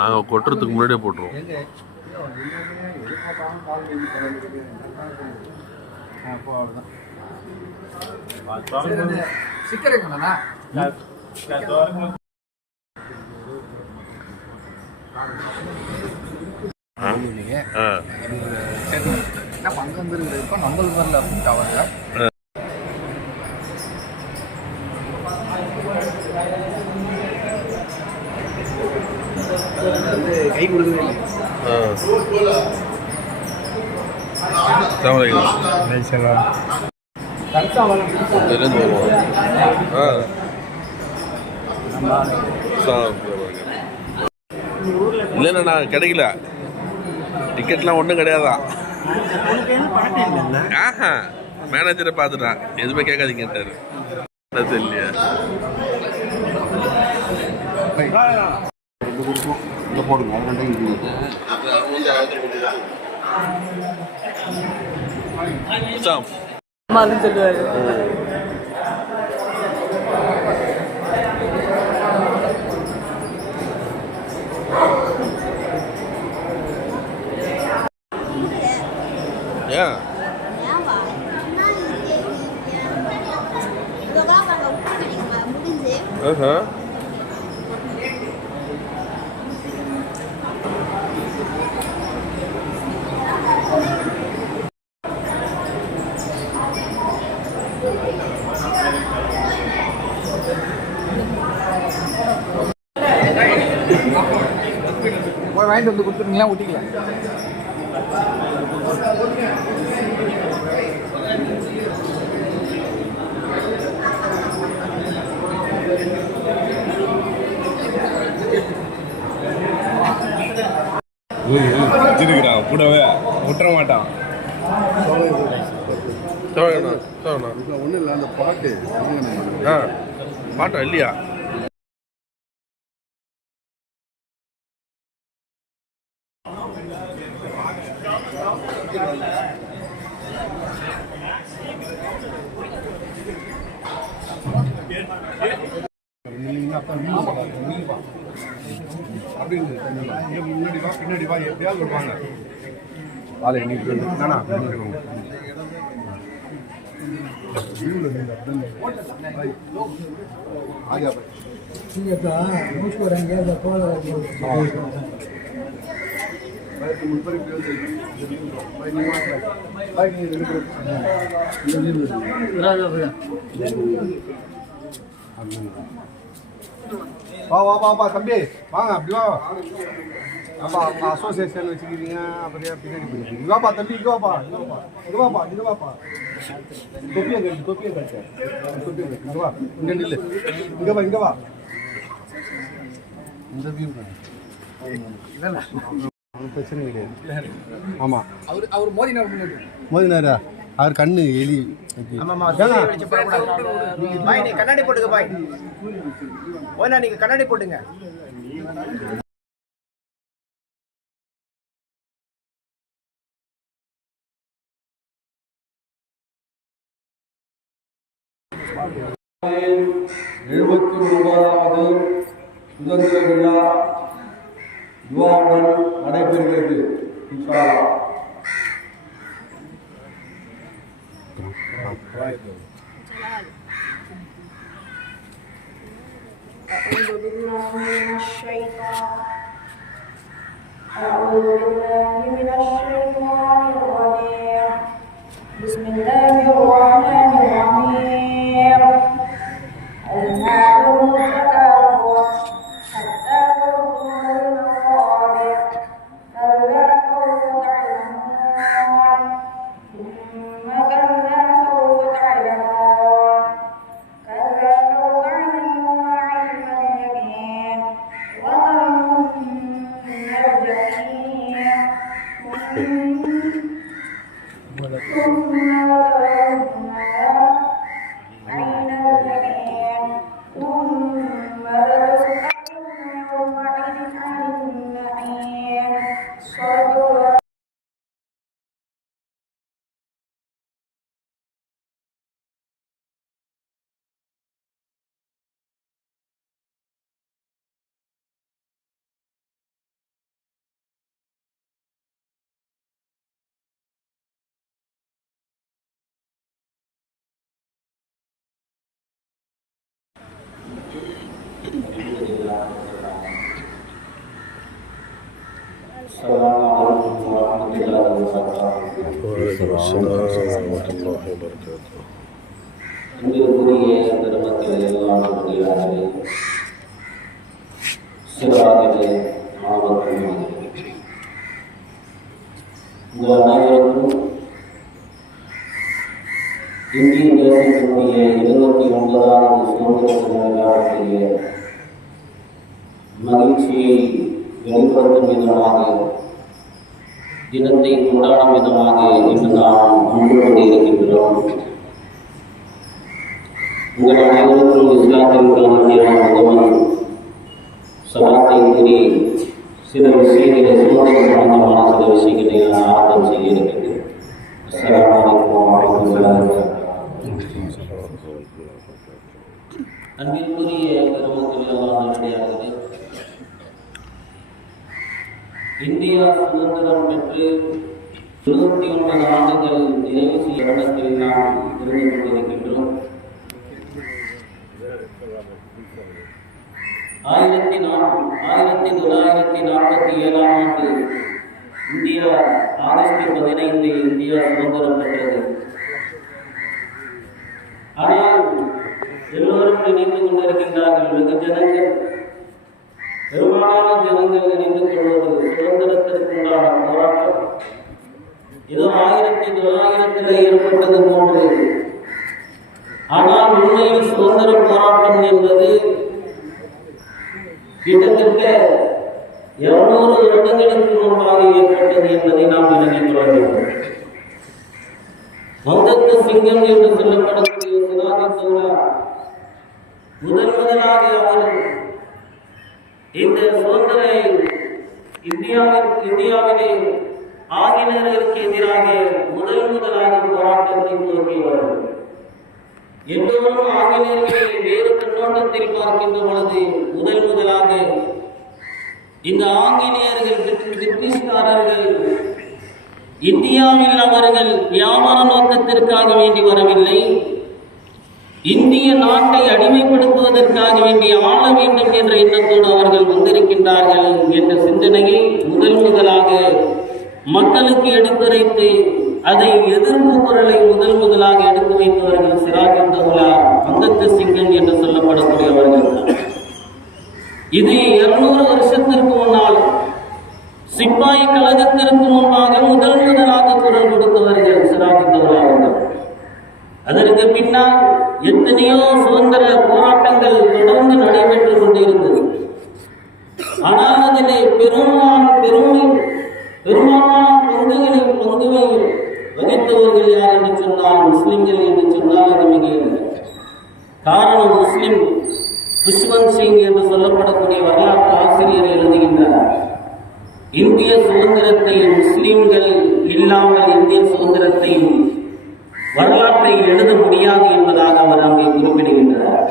நாங்கள் கொட்டுறதுக்கு முன்னாடியே போட்டுருவோம். நம்மளுக்கு வரல அப்படின்ட்டு அவங்க கை கொடுக்குது. இல்லைண்ணா கிடைக்கல, டிக்கெட்லாம் ஒன்றும் கிடையாதான். ஆஹா, மேனேஜரை பார்த்துட்டான், எதுவுமே கேட்காதீங்கட்டாரு. இல்லையா போடுங்க. போய் வாங்கிட்டு வந்து கொடுத்துருங்களா, ஊட்டிக்கலாம். வச்சிருக்கிறான் கூடவே விட்டுற மாட்டான். ஒன்றும் இல்லை, அந்த பாட்டு பாட்டா இல்லையா? முன்னாடி வா பின்னாடி வா எப்படியாவது வருவாங்க. வாழை இன்னைக்கு வா வா வா வா தம்பி வாங்க, அப்படி வா. அப்பா அப்பா அசோசியேஷன் வச்சுக்கிறீங்க, அப்படியே பின்னாடி போயிருக்கீங்க. இங்கே வாப்பா தம்பி, இங்கே வாப்பா, இங்கே வாப்பா, இங்கே வாப்பா, இங்கே வாப்பா. தொப்பியை கட்டு, தொப்பியை கட்டு, தொப்பியை கட்டு. இங்கே வா, இங்கே நில்லு, இங்கே வா, இங்கே வா. இந்த வியூ பிரச்சனை கிடையாது. ஆமாம், அவர் மோதினார், மோதினாரா? அவர் கண்ணு எலி. கண்ணாடி போட்டுங்க பாய், நீங்க கண்ணாடி போட்டுங்க. சுதந்திர விழா துவாவுடன் நடைபெறுகிறது. அன்பிற்குரிய பெருமக்கள் எல்லாம் முடியாதே சிறார்களே மாணவர்கள் உங்கள் அனைவருக்கும் இந்திய தேசத்தினுடைய 29வது சுதந்திர தின விழாவுடைய மகிழ்ச்சியை வெளிப்படுத்தும் விதமாக தினத்தை கொண்டாடும் விதமாக இன்று நாம் அன்பு கொண்டிருக்கின்றோம். உங்கள் அனைவருக்கும் இஸ்லாத்திற்கான முதல் சலாத்தை கூறி சில விஷயங்களை சுதந்திர சம்பந்தமான சில விஷயங்களை நான் ஆரம்பம் செய்ய இருக்கிறேன். அஸ்ஸலாமு அலைக்கும் வரஹ்மத்துல்லாஹி வபரகாத்துஹு. அன்பிற்குரிய பெருமக்கள் எல்லாம் நன்றியாகிறது. இந்தியா சுதந்திரம் பெற்று 29 ஆண்டுகள் நிறைவு செய்யும் இடத்தில் நாம் இருந்து கொண்டிருக்கின்றோம். 1947 ஆண்டு இந்தியா ஆகஸ்ட் 15 இந்தியா சுதந்திரம் பெற்றது. ஆனால் எல்லோரும் நினைத்து கொண்டிருக்கின்றார்கள், வெகு ஜனங்கள் பெரும்பாலான ஜனங்கள் நினைத்து கொள்வது சுதந்திரத்திற்குண்டான போராட்டம் ஏதோ 1900 ஏற்பட்டது போன்று. ஆனால் உண்மையில் சுதந்திர போராட்டம் என்பது கிட்டத்தட்ட 200 வருடங்களுக்கு முன்பாக ஏற்பட்டது என்பதை நாம் நினைத்துக் கொள்ள வேண்டும். வங்கத்து சிங்கம் என்று சொல்லப்படக்கூடிய சிராஜ் தௌலா முதலாக அவர் இந்த சுதந்திர இந்தியாவிலே ஆங்கிலேயர்களுக்கு எதிராக முதலாக போராட்டத்தை துவக்கியவர். எல்லோரும் ஆங்கிலேயர்களை வேறு கண்ணோட்டத்தில் பார்க்கின்ற பொழுது முதலாக இந்த ஆங்கிலேயர்கள் பிரிட்டிஷ்காரர்கள் இந்தியாவில் அவர்கள் வியாபார நோக்கத்திற்காக வேண்டி வரவில்லை, இந்திய நாட்டை அடிமைப்படுத்துவதற்காக வேண்டி ஆள வேண்டும் என்ற எண்ணத்தோடு அவர்கள் வந்திருக்கின்றார்கள் என்ற சிந்தனையை முதலாக மக்களுக்கு எடுத்துரைத்து அதை எதிர்ப்பு குரலை முதலாக எடுத்து வைத்தவர்கள் சிராஜ் தௌலா, வங்கத்து சிங்கம் என்று சொல்லப்படக்கூடியவர்கள். இது 200 வருஷத்திற்கு முன்னால் சிப்பாய் கழகத்திற்கு முன்பாக முதலாக குரல் கொடுத்தவர்கள் சிராஜ் தௌலா அவர்கள். அதற்கு பின்னால் எத்தனையோ சுதந்திர போராட்டங்கள் தொடர்ந்து நடைபெற்றுக் கொண்டிருந்தது. ஆனால் அதிலே பெரும்பாலான பங்குகளை வகித்தவர்கள் யார் என்று சொன்னால் முஸ்லிம்கள் என்று சொன்னால் அது மிகையில்லை. காரணம், முஸ்லிம் குஷ்வந்த் சிங் என்று சொல்லப்படக்கூடிய வரலாற்று ஆசிரியர் எழுதுகின்றனர், இந்திய சுதந்திரத்தை முஸ்லிம்கள் இல்லாமல் இந்திய சுதந்திரத்தை வரலாற்றை எழுத முடியாது என்பதாக அவர் அங்கே குறிப்பிடுகின்றார்.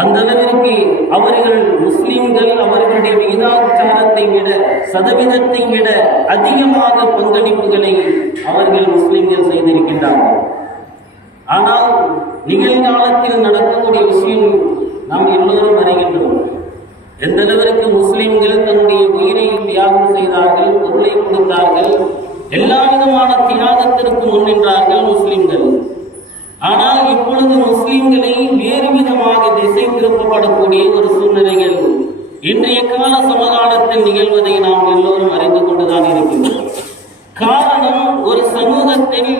அந்த அளவிற்கு அவர்கள் முஸ்லிம்கள் அவர்களுடைய விகிதாச்சாரத்தை விட சதவீதத்தை விட அதிகமாக பங்களிப்புகளை அவர்கள் முஸ்லிம்கள் செய்திருக்கின்றார்கள். ஆனால் நிகழ்காலத்தில் நடக்கக்கூடிய விஷயம் நாம் எல்லோரும் அறிகின்றோம். எந்த அளவிற்கு முஸ்லிம்கள் தன்னுடைய உயிரை தியாகம் செய்தார்கள், பொருளை கொடுத்தார்கள், எல்லா விதமான தியாகத்திற்கு முன்னின்றார்கள் முஸ்லிம்கள். ஆனால் இப்பொழுது முஸ்லிம்களை வேறு விதமாக திசை திருப்பப்படக்கூடிய ஒரு சூழ்நிலைகள் இன்றைய கால சமகாலத்தில் நிகழ்வதை நாம் எல்லோரும் அறிந்து கொண்டுதான் இருக்கின்றோம். காரணம், ஒரு சமூகத்தில்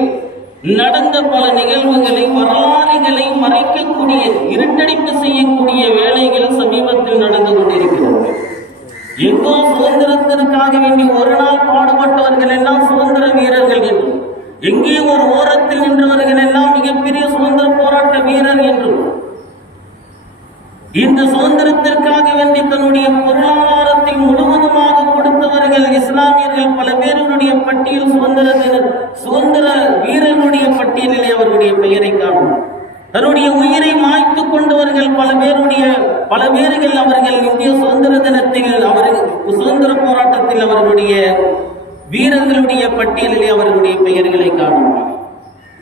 நடந்த பல நிகழ்வுகளை, வரலாறுகளை மறைக்கக்கூடிய, இருட்டடிப்பு செய்யக்கூடிய வேலைகள் சமீபத்தில் நடந்து கொண்டிருக்கிறது. எங்கோ சுதந்திரத்திற்காக வேண்டி ஒரு நாள் பாடுபட்டவர்கள் எல்லாம் சுதந்திர வீரர்கள் என்றும், எங்கே ஒரு ஓரத்தில் நின்றவர்கள் எல்லாம் மிகப்பெரிய சுதந்திர போராட்ட வீரர் என்றும், இந்த சுதந்திரத்திற்காக வேண்டி தன்னுடைய பொருளாதாரத்தை முழுவதுமாக கொடுத்தவர்கள் இஸ்லாமியர்கள் பல பேருடைய பட்டியல் சுதந்திர வீரர்களுடைய பட்டியலிலே அவருடைய பெயரை காணும். தன்னுடைய உயிரை மாய்த்து கொண்டவர்கள் பல பேர்கள் அவர்கள் இந்திய சுதந்திர தினத்தில் சுதந்திர போராட்டத்தில் அவர்களுடைய வீரர்களுடைய பட்டியலிலே அவர்களுடைய பெயர்களை காணும்.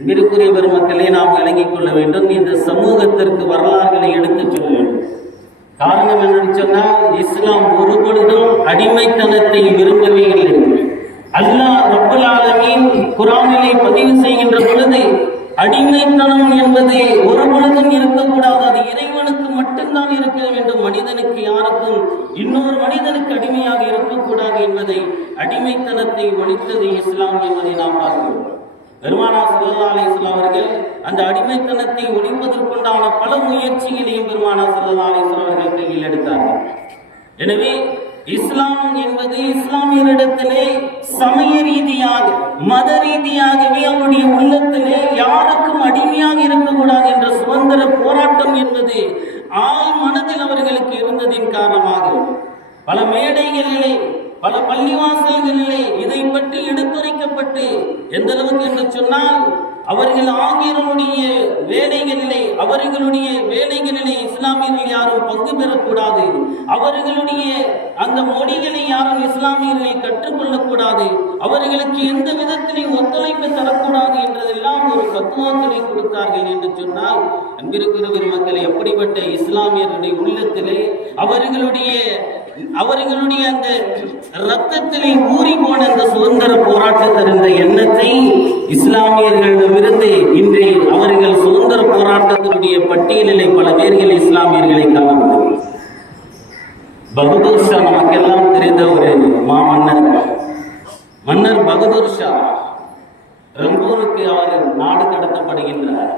இங்கிருக்கிற பெருமக்களே, நாம் விளங்கிக் கொள்ள வேண்டும். இந்த சமூகத்திற்கு வரலாறுகளை எடுத்துச் சொல்ல வேண்டும். காரணம் என்னன்னு சொன்னால் இஸ்லாம் ஒரு பொழுதும் அடிமைத்தனத்தை விரும்பவே இல்லை. அல்லாஹ் ரப்பல் ஆலமீன் குர்ஆனிலே பதிவு செய்கின்ற பொழுது அடிமைத்தனம் என்பது ஒரு பொழுதும் இருக்கக்கூடாது, அது இறைவனுக்கு மட்டும்தான் இருக்க வேண்டும், மனிதனுக்கு யாருக்கும் இன்னொரு மனிதனுக்கு அடிமையாக இருக்கக்கூடாது என்பதை அடிமைத்தனத்தை ஒழித்தது இஸ்லாம் என்பதை நாம் பார்க்கிறோம். பெருமானார் ஸல்லல்லாஹு அலைஹி வஸல்லம் அவர்கள் அந்த அடிமைத்தனத்தை ஒழிப்பதற்குண்டான பல முயற்சிகளையும் பெருமானார் ஸல்லல்லாஹு அலைஹி வஸல்லம் அவர்கள் கையில் எடுத்தார்கள். எனவே இஸ்லாம் என்பது இஸ்லாமியரிடத்திலே சமய ரீதியாக மத ரீதியாகவே அவருடைய உள்ளத்திலே யாருக்கும் அடிமையாக இருக்கக்கூடாது என்ற சுதந்திர போராட்டம் என்பது ஆள் மனதில் அவர்களுக்கு இருந்ததின் காரணமாக பல மேடைகளிலே பல பள்ளிவாசல்களிலே இதை பற்றி எடுத்துரைக்கப்பட்டு எந்த அளவுக்கு என்று சொன்னால் அவர்கள் ஆங்கிலேயருடைய வேலைகளிலே இஸ்லாமியர்கள் யாரும் பங்கு பெறக்கூடாது, அவர்களுடைய அந்த மொழிகளை யாரும் இஸ்லாமியர்கள் கற்றுக்கொள்ளக்கூடாது, அவர்களுக்கு எந்த விதத்திலையும் ஒத்துழைப்பு தரக்கூடாது என்றதெல்லாம் ஒரு பத்துவாக்களை கொடுத்தார்கள் என்று சொன்னால், அன்பிருக்கிற மக்களை அப்படிப்பட்ட இஸ்லாமியர்களுடைய உள்ளத்திலே அவர்களுடைய அந்த ரத்தத்திலே ஊறி போன அந்த சுதந்திர போராட்டத்தில் இருந்த எண்ணத்தை இஸ்லாமியர்களிடமிருந்து இன்று அவர்கள் சுதந்திர போராட்டத்தினுடைய பட்டியலிலே பல பேர்கள் இஸ்லாமியர்களை காண முடியும். பகதூர் ஷா நமக்கெல்லாம் தெரிந்த ஒரு மன்னர் பகதூர் ஷா ரங்கூனுக்கு அவர் நாடு கடத்தப்படுகின்றார்.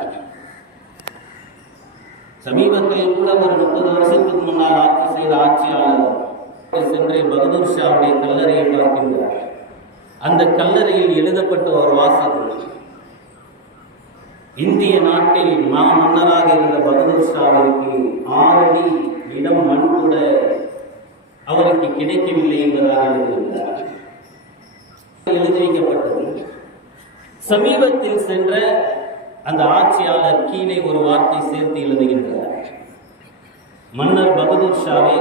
சமீபத்தில் கூட ஒரு 30 வருஷத்துக்கு முன்னால் ஆட்சி செய்த ஆட்சியாளர் சென்று பகதூர் ஷாவுடைய கல்லறையை பார்க்கின்றார். அந்த கல்லறையில் எழுதப்பட்ட ஒரு வாசகம், இந்திய நாட்டில் மன்னராக இருந்த பகதூர் ஷாவிற்கு 6 அடி இடம் மண் கூட அவருக்கு கிடைக்கவில்லை என்பதாக எழுதியிருந்தார். எழுதி வைக்கப்பட்டது. சமீபத்தில் சென்ற அந்த ஆட்சியாளர் கீழே ஒரு வார்த்தை சேர்த்து எழுதுகின்றார். மன்னர் பகதூர் ஷாவே,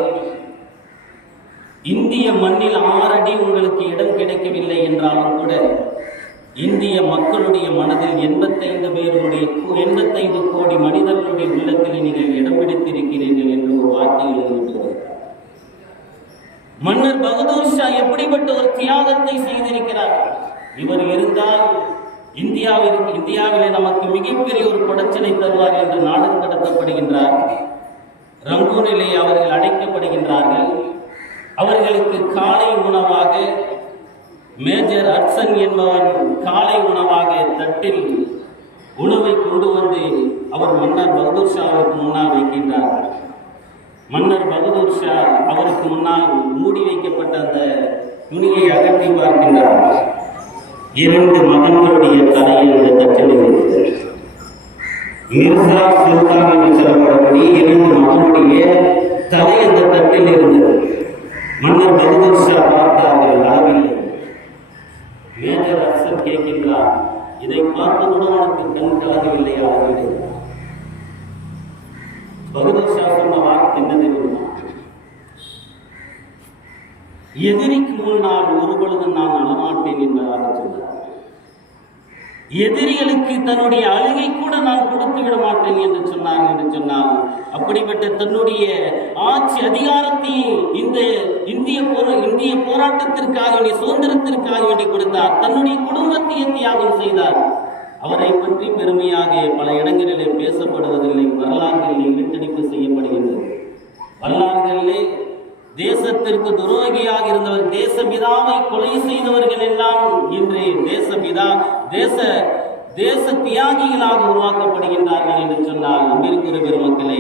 இந்திய மண்ணில் 6 அடி உங்களுக்கு இடம் கிடைக்கவில்லை என்றாலும் கூட இந்திய மக்களுடைய மனதில் 85 கோடி மனிதர்களுடைய உள்ளத்தில் நீங்கள் இடம் பிடித்திருக்கிறீர்கள் என்று ஒரு வார்த்தை எழுதிவிட்டது. மன்னர் பகதூர் ஷா எப்படிப்பட்ட ஒரு தியாகத்தை செய்திருக்கிறார். இவர் இருந்தால் இந்தியாவிலே நமக்கு மிகப்பெரிய ஒரு கொடைச்சலை தருவார் என்று நாடு கடத்தப்படுகின்றார். ரங்கூனிலே அவர்கள் அடைக்கப்படுகின்றார்கள். அவர்களுக்கு காலை உணவாக மேஜர் ஹட்சன் என்பவன் காலை உணவாக தட்டில் உணவை கொண்டு வந்து அவர் மன்னர் பகதூர் ஷாவுக்கு முன்னால் வைக்கின்றார். மன்னர் பகதூர் ஷா அவருக்கு முன்னால் மூடி வைக்கப்பட்ட அந்த துணியை அகற்றி பார்க்கின்றார். 2 மகன்களுடைய தலையில் இந்த தட்டில் இருந்தது. மிர்சா சுல்தான் என்று சொல்லப்படக்கூடிய 2 மகனுடைய தலை அந்த தட்டில் இருந்தது. மன்னர் பகதூர் ஷா பார்த்தார்கள், அளவில்லை. மேஜர் ஹட்சன் கேட்கின்றார், இதை பார்த்ததுடன் உனக்கு கண் கலகவில்லை அளவில்லை. பகதூர் ஷா சொன்ன வார்த்தை என்ன தெரியுமா? எதிரிக்கு முன்னால் ஒரு பொழுது நான் அழமாட்டேன் என்பதாக சொன்னார். எதிரிகளுக்கு தன்னுடைய அழுகை கூட நான் கொடுத்து விட மாட்டேன் என்று சொன்னார். என்று சொன்னால் அப்படிப்பட்ட தன்னுடைய ஆட்சி அதிகாரத்தை இந்த இந்திய போராட்டத்திற்காக வேண்டிய சுதந்திரத்திற்காக வேண்டி கொடுத்தார். தன்னுடைய குடும்பத்தை தியாகம் செய்தார். அவரை பற்றி பெருமையாக பல இடங்களிலே பேசப்படுவதில்லை. வரலாறுகளில் இழுத்தடிப்பு செய்யப்படுகின்றது. வரலாறுகளிலே தேசத்திற்கு துரோகியாக இருந்தவர், தேசபிதாவை கொலை செய்தவர்கள் எல்லாம் இன்று தேச தியாகிகளாக உருவாக்கப்படுகின்றார்கள் என்று சொன்னால், அன்பிற்குரிய பெருமக்களே,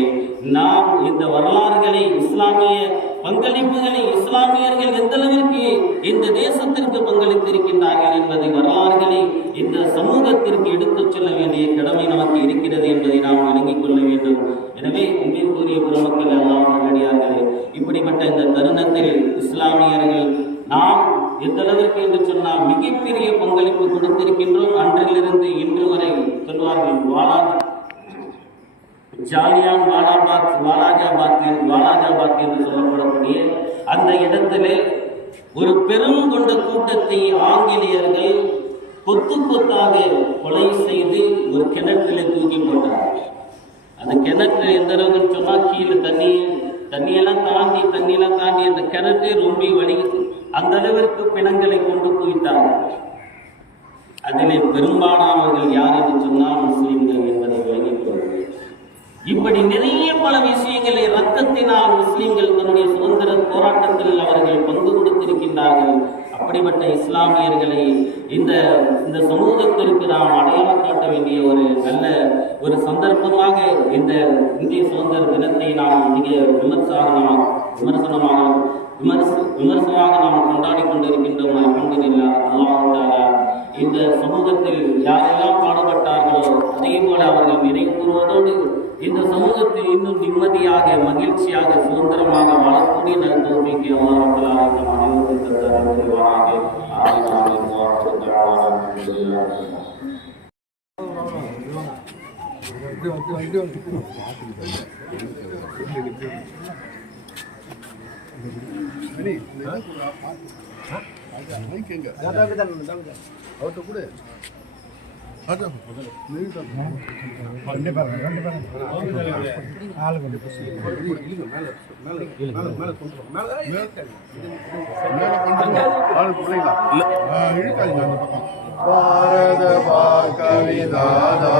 நாம் இந்த வரலாறுகளை, இஸ்லாமிய பங்களிப்புகளை, இஸ்லாமியர்கள் எந்த அளவிற்கு இந்த தேசத்திற்கு பங்களித்திருக்கின்றார்கள் என்பதை, வரலாறுகளை இந்த சமூகத்திற்கு எடுத்துச் செல்ல வேண்டிய கடமை நமக்கு இருக்கிறது என்பதை நாம் விளங்கிக் கொள்ள வேண்டும். எனவே அன்பிற்குரிய பெருமக்கள் எல்லாம் நல்லடியார்களே, இப்படிப்பட்ட இந்த தருணத்தில் இஸ்லாமியர்கள் நாம் எந்த அளவிற்கு என்று சொன்னால் மிகப்பெரிய பங்களிப்பு கொடுத்திருக்கின்றோம். அன்றிலிருந்து இன்று வரை சொல்வார்கள், ஜாலியான் வாலாஜாபாத் என்று சொல்லப்படக்கூடிய அந்த இடத்திலே ஒரு பெரும் கொண்ட கூட்டத்தை ஆங்கிலேயர்கள் கொத்து கொத்தாக கொலை செய்து ஒரு கிணற்றிலே தூக்கி போட்டார்கள். அந்த கிணற்று எந்த அளவுக்கு சொன்னால் கீழே தண்ணி தண்ணியெல்லாம் தாண்டி அந்த கிணற்றே ரொம்ப வலிக்குது. அந்த அளவிற்கு பிணங்களை கொண்டு குவித்தார்கள். அதிலே பெரும்பாலானவர்கள் யார் என்று சொன்னால் முஸ்லிம்கள் என்பதை விளங்கிக் கொள்வது. இப்படி நிறைய பல விஷயங்களை ரத்தத்தினால் முஸ்லிம்கள் தன்னுடைய சுதந்திர போராட்டத்தில் அவர்கள் பங்கு கொடுத்திருக்கின்றார்கள். அப்படிப்பட்ட இஸ்லாமியர்களை இந்த சமூகத்திற்கு நாம் அடையாளம் காட்ட வேண்டிய ஒரு நல்ல ஒரு சந்தர்ப்பமாக இந்த இந்திய சுதந்திர தினத்தை நாம் மிக விமர்சனமாக நாம் கொண்டாடி கொண்டிருக்கின்றோம். அல்ஹம்துலில்லாஹ். அல்லாஹ் தஆலா இந்த சமூகத்தில் யாரெல்லாம் பாடுபட்டார்களோ அதே போல அவர்கள் நினைவுறுவதோடு இந்த சமூகத்தில் இன்னும் நிம்மதியாக மகிழ்ச்சியாக சுதந்திரமாக வாழக்கூடிய நல்தௌஃபீக்கை அல்லாஹ் ரப்பல் ஆலமீன் அனைவருக்கும் தந்தருள் புரிவானாக. ஆமீன் ஆமீன். வாஹ்ரு தஅவானா அல்ஹம்துலில்லாஹ். பாரத கவிதாதா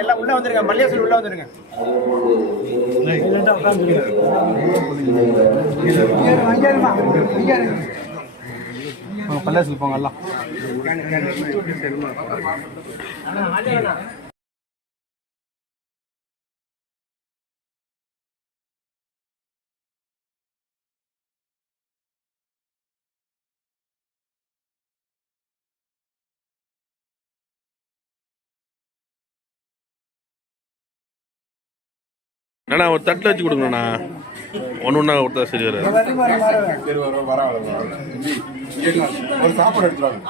எல்லாம் உள்ள வந்துருங்க. பள்ளியாசல் உள்ள வந்துருங்க. பள்ளியாசல் போங்க எல்லாம். அண்ணா ஒரு தட்டில் வச்சு கொடுங்கண்ணா. ஒன்று ஒன்றா கொடுத்தா சரி வராது. ஒரு சாப்பாடு எடுத்துருவாங்க.